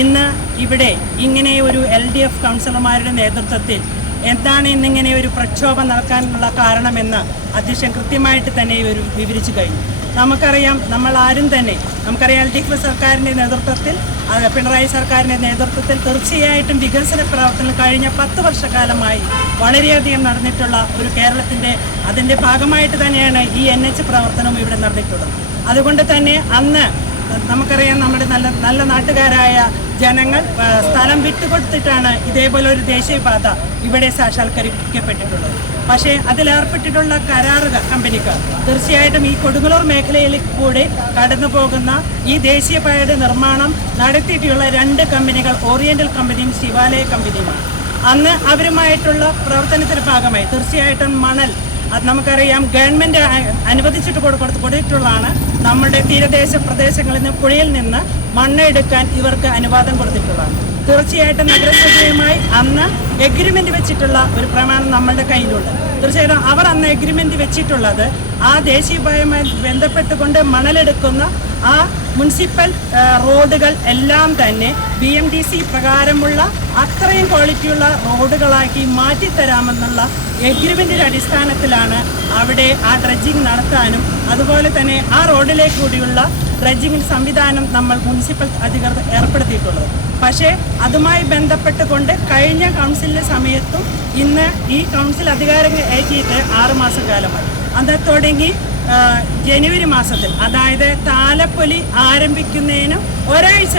ഇന്ന് ഇവിടെ ഇങ്ങനെ ഒരു LDF കൗൺസിലർമാരുടെ നേതൃത്വത്തിൽ എന്താണ് ഇന്നിങ്ങനെ ഒരു പ്രക്ഷോഭം നടക്കാനുള്ള കാരണമെന്ന് അധ്യക്ഷൻ കൃത്യമായിട്ട് തന്നെ വിവരിച്ചു കഴിഞ്ഞു. നമുക്കറിയാം, നമുക്കറിയാം LDF സർക്കാരിൻ്റെ നേതൃത്വത്തിൽ, പിണറായി സർക്കാരിൻ്റെ നേതൃത്വത്തിൽ തീർച്ചയായിട്ടും വികസന പ്രവർത്തനം കഴിഞ്ഞ 10 വർഷക്കാലമായി വളരെയധികം നടന്നിട്ടുള്ള ഒരു കേരളത്തിൻ്റെ അതിൻ്റെ ഭാഗമായിട്ട് തന്നെയാണ് ഈ NH പ്രവർത്തനം ഇവിടെ നടന്നിട്ടുള്ളത്. അതുകൊണ്ട് തന്നെ അന്ന് നമുക്കറിയാം, നമ്മുടെ നല്ല നാട്ടുകാരായ ജനങ്ങൾ സ്ഥലം വിട്ടുകൊടുത്തിട്ടാണ് ഇതേപോലെ ഒരു ദേശീയപാത ഇവിടെ സാക്ഷാത്കരിക്കപ്പെട്ടിട്ടുള്ളത്. പക്ഷേ അതിലേർപ്പെട്ടിട്ടുള്ള കരാറുകാർ കമ്പനിക്കാർ തീർച്ചയായിട്ടും ഈ കൊടുങ്ങല്ലൂർ മേഖലയിൽ കൂടെ കടന്നു പോകുന്ന ഈ ദേശീയപാതയുടെ നിർമ്മാണം നടത്തിയിട്ടുള്ള 2 കമ്പനികൾ ഓറിയൻ്റൽ കമ്പനിയും ശിവാലയ കമ്പനിയുമാണ്. അന്ന് അവരുമായിട്ടുള്ള പ്രവർത്തനത്തിൻ്റെ ഭാഗമായി തീർച്ചയായിട്ടും മണൽ അത് നമുക്കറിയാം ഗവൺമെൻറ് അനുവദിച്ചിട്ട് കൊടുത്തിട്ടുള്ളതാണ്. നമ്മുടെ തീരദേശ പ്രദേശങ്ങളിൽ നിന്ന് പുഴയിൽ നിന്ന് മണ്ണെടുക്കാൻ ഇവർക്ക് അനുവാദം കൊടുത്തിട്ടുള്ളതാണ്. തീർച്ചയായിട്ടും നഗരസഭയുമായി അന്ന് എഗ്രിമെൻ്റ് വെച്ചിട്ടുള്ള ഒരു പ്രമാണം നമ്മളുടെ കയ്യിലുണ്ട്. തീർച്ചയായിട്ടും അവർ അന്ന് എഗ്രിമെൻ്റ് വെച്ചിട്ടുള്ളത് ആ ദേശീയപാതയുമായി ബന്ധപ്പെട്ടുകൊണ്ട് മണലെടുക്കുന്ന ആ മുനിസിപ്പൽ റോഡുകൾ എല്ലാം തന്നെ BMDC പ്രകാരമുള്ള അത്രയും ക്വാളിറ്റിയുള്ള റോഡുകളാക്കി മാറ്റിത്തരാമെന്നുള്ള എഗ്രിമെൻറ്റിൻ്റെ അടിസ്ഥാനത്തിലാണ് അവിടെ ആ ഡ്രഡ്ജിങ് നടത്താനും അതുപോലെ തന്നെ ആ റോഡിലേക്ക് കൂടിയുള്ള ഡ്രഡ്ജിങ് സംവിധാനം നമ്മൾ മുനിസിപ്പൽ അധികൃതർ ഏർപ്പെടുത്തിയിട്ടുള്ളത്. പക്ഷേ അതുമായി ബന്ധപ്പെട്ടുകൊണ്ട് കഴിഞ്ഞ കൗൺസിലിൻ്റെ സമയത്തും ഇന്ന് ഈ കൗൺസിൽ അധികാരം ഏറ്റിയിട്ട് 6 മാസം കാലമായി. അത് തുടങ്ങി ജനുവരി മാസത്തിൽ, അതായത് താലപ്പൊലി ആരംഭിക്കുന്നതിന് ഒരാഴ്ച